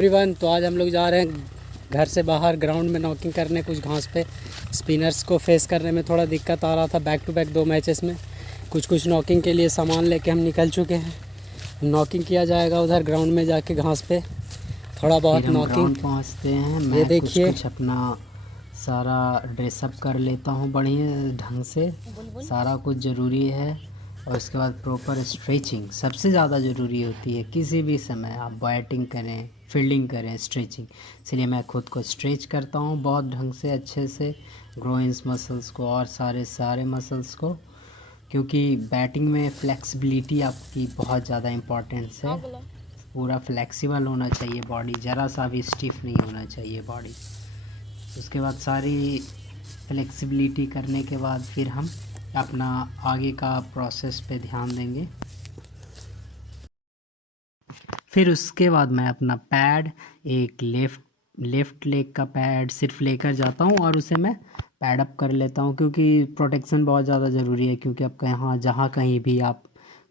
Everyone, तो आज हम लोग जा रहे हैं घर से बाहर ग्राउंड में नॉकिंग करने कुछ घास पे। स्पिनर्स को फेस करने में थोड़ा दिक्कत आ रहा था बैक टू बैक 2 मैचेस में। कुछ नॉकिंग के लिए सामान लेके हम निकल चुके हैं। नॉकिंग किया जाएगा उधर ग्राउंड में जाके घास पे थोड़ा बहुत नॉकिंग। पहुँचते हैं। ये मैं देखिए कुछ अपना सारा ड्रेसअप कर लेता हूँ बढ़िया ढंग से। सारा कुछ ज़रूरी है। और उसके बाद प्रॉपर स्ट्रेचिंग सबसे ज़्यादा ज़रूरी होती है। किसी भी समय आप बैटिंग करें, फील्डिंग करें, स्ट्रेचिंग। इसलिए मैं खुद को स्ट्रेच करता हूँ बहुत ढंग से, अच्छे से, ग्रोइंस मसल्स को और सारे मसल्स को, क्योंकि बैटिंग में फ्लेक्सिबिलिटी आपकी बहुत ज़्यादा इम्पोर्टेंस है। पूरा फ्लेक्सिबल होना चाहिए बॉडी, ज़रा सा भी स्टिफ नहीं होना चाहिए बॉडी। उसके बाद सारी फ्लेक्सिबिलिटी करने के बाद फिर हम अपना आगे का प्रोसेस पे ध्यान देंगे। फिर उसके बाद मैं अपना पैड, एक लेफ़्ट लेग का पैड सिर्फ लेकर जाता हूँ और उसे मैं पैड अप कर लेता हूँ, क्योंकि प्रोटेक्शन बहुत ज़्यादा ज़रूरी है। क्योंकि आप कहाँ जहाँ कहीं भी आप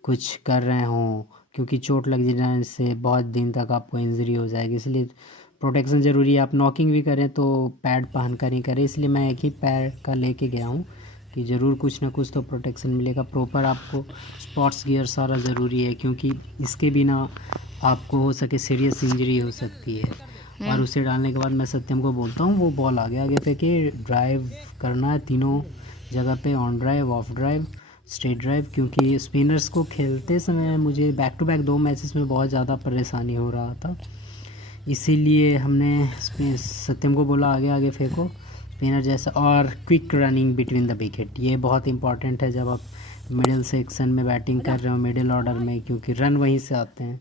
कुछ कर रहे हों, क्योंकि चोट लग जाने से बहुत दिन तक आपको इंजरी हो जाएगी, इसलिए प्रोटेक्शन ज़रूरी है। आप नॉकिंग भी करें तो पैड पहन कर ही करें। इसलिए मैं एक ही पैड का लेके गया हूँ कि ज़रूर कुछ ना कुछ तो प्रोटेक्शन मिलेगा। प्रॉपर आपको स्पोर्ट्स गियर सारा ज़रूरी है, क्योंकि इसके बिना आपको हो सके सीरियस इंजरी हो सकती है। और उसे डालने के बाद मैं सत्यम को बोलता हूँ वो बॉल आगे आगे फेंके, ड्राइव करना है तीनों जगह पे, on drive, of drive, straight drive. क्योंकि स्पिनर्स को खेलते समय मुझे बैक टू बैक 2 मैचेस में बहुत ज़्यादा परेशानी हो रहा था। इसीलिए हमने सत्यम को बोला आगे आगे फेंको स्पिनर जैसा, और quick running between the wicket. ये बहुत इंपॉर्टेंट है जब आप मिडिल सेक्शन में बैटिंग कर रहे हो, मिडिल ऑर्डर में, क्योंकि रन वहीं से आते हैं।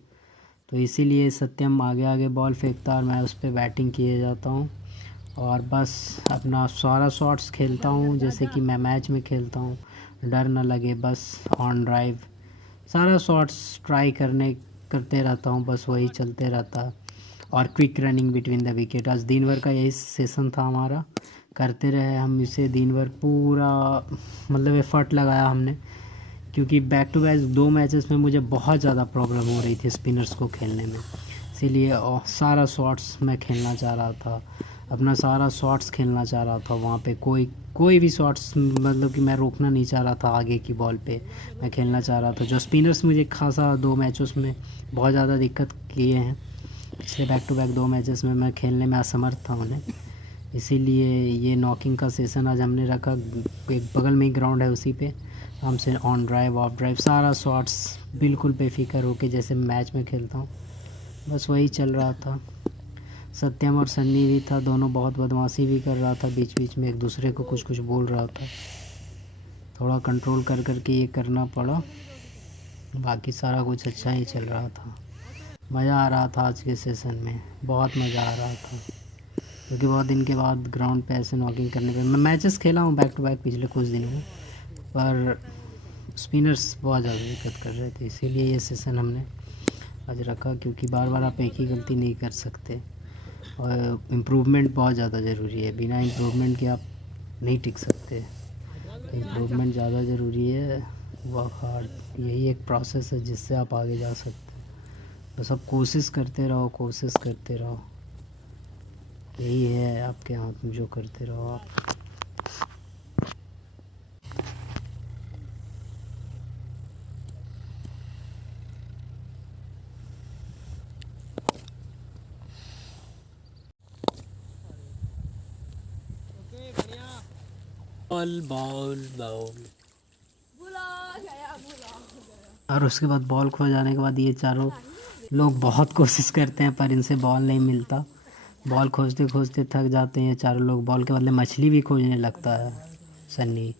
तो इसीलिए सत्यम आगे आगे बॉल फेंकता और मैं उस पर बैटिंग किए जाता हूँ। और बस अपना सारा शॉट्स खेलता हूँ जैसे कि मैं मैच में खेलता हूँ, डर ना लगे, बस ऑन ड्राइव सारा शॉट्स ट्राई करते रहता हूँ, बस वही चलते रहता है। और quick running between the wicket, आज दिन भर का यही सेशन था हमारा। करते रहे हम इसे दिन भर, पूरा मतलब एफर्ट लगाया हमने, क्योंकि बैक टू बैक 2 मैचेस में मुझे बहुत ज़्यादा प्रॉब्लम हो रही थी स्पिनर्स को खेलने में। इसीलिए सारा शॉट्स मैं खेलना चाह रहा था, अपना सारा शॉट्स खेलना चाह रहा था। वहाँ पे कोई भी शॉट्स, मतलब कि मैं रोकना नहीं चाह रहा था। आगे की बॉल पे मैं खेलना चाह रहा था। जो स्पिनर्स मुझे खासा 2 मैचों में बहुत ज़्यादा दिक्कत किए हैं, पिछले बैक टू बैक 2 मैचेस में मैं खेलने में असमर्थ था उन्हें। इसीलिए ये नॉकिंग का सेशन आज हमने रखा। एक बगल में ही ग्राउंड है, उसी पे हमसे ऑन ड्राइव, ऑफ ड्राइव, सारा शॉट्स बिल्कुल बेफिक्र होके जैसे मैच में खेलता हूँ, बस वही चल रहा था। सत्यम और सन्नी भी था, दोनों बहुत बदमाशी भी कर रहा था, बीच बीच में एक दूसरे को कुछ बोल रहा था। थोड़ा कंट्रोल कर के ये करना पड़ा, बाकी सारा कुछ अच्छा ही चल रहा था। मज़ा आ रहा था आज के सेशन में, बहुत मज़ा आ रहा था, क्योंकि बहुत दिन के बाद ग्राउंड पे ऐसे नॉकिंग करने पे। मैं मैचेस खेला हूँ बैक टू बैक पिछले कुछ दिनों में, पर स्पिनर्स बहुत ज़्यादा दिक्कत कर रहे थे। इसीलिए ये सेशन हमने आज रखा, क्योंकि बार बार आप एक ही गलती नहीं कर सकते। और इम्प्रूवमेंट बहुत ज़्यादा ज़रूरी है, बिना इम्प्रूवमेंट के आप नहीं टिक सकते। इम्प्रूवमेंट ज़्यादा ज़रूरी है, वर्क हार्ड, यही एक प्रोसेस है जिससे आप आगे जा सकते हैं। बस आप कोशिश करते रहो, कोशिश करते रहो, यही है आपके हाथ में, जो करते रहो आप। Ball ball ball. और उसके बाद बॉल खो जाने के बाद ये चारों लोग बहुत कोशिश करते हैं, पर इनसे बॉल नहीं मिलता। बॉल खोजते खोजते थक जाते हैं चारों लोग। बॉल के बदले मछली भी खोजने लगता है सन्नी।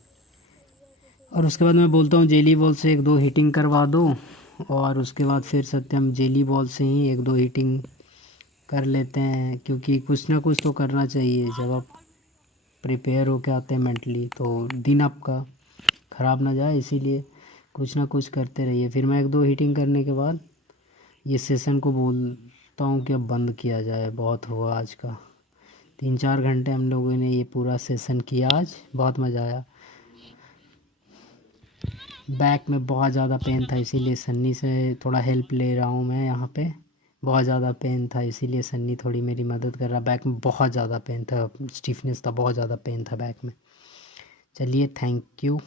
और उसके बाद मैं बोलता हूँ जेली बॉल से 1-2 हिटिंग करवा दो, और उसके बाद फिर सत्यम जेली बॉल से ही 1-2 हिटिंग कर लेते हैं, क्योंकि कुछ ना कुछ तो करना चाहिए। जब आप प्रिपेयर होके आते हैं मेंटली, तो दिन आपका ख़राब ना जाए, इसीलिए कुछ ना कुछ करते रहिए। फिर मैं 1-2 हिटिंग करने के बाद ये सेशन को बोलता हूँ कि अब बंद किया जाए, बहुत हुआ आज का। 3-4 घंटे हम लोगों ने ये पूरा सेशन किया आज, बहुत मज़ा आया। बैक में बहुत ज़्यादा पेन था, इसीलिए सन्नी से थोड़ा हेल्प ले रहा हूँ मैं यहाँ पे, बहुत ज़्यादा पेन था, इसीलिए सन्नी थोड़ी मेरी मदद कर रहा। बैक में बहुत ज़्यादा पेन था, स्टिफनेस था, बहुत ज़्यादा पेन था बैक में। चलिए, थैंक यू।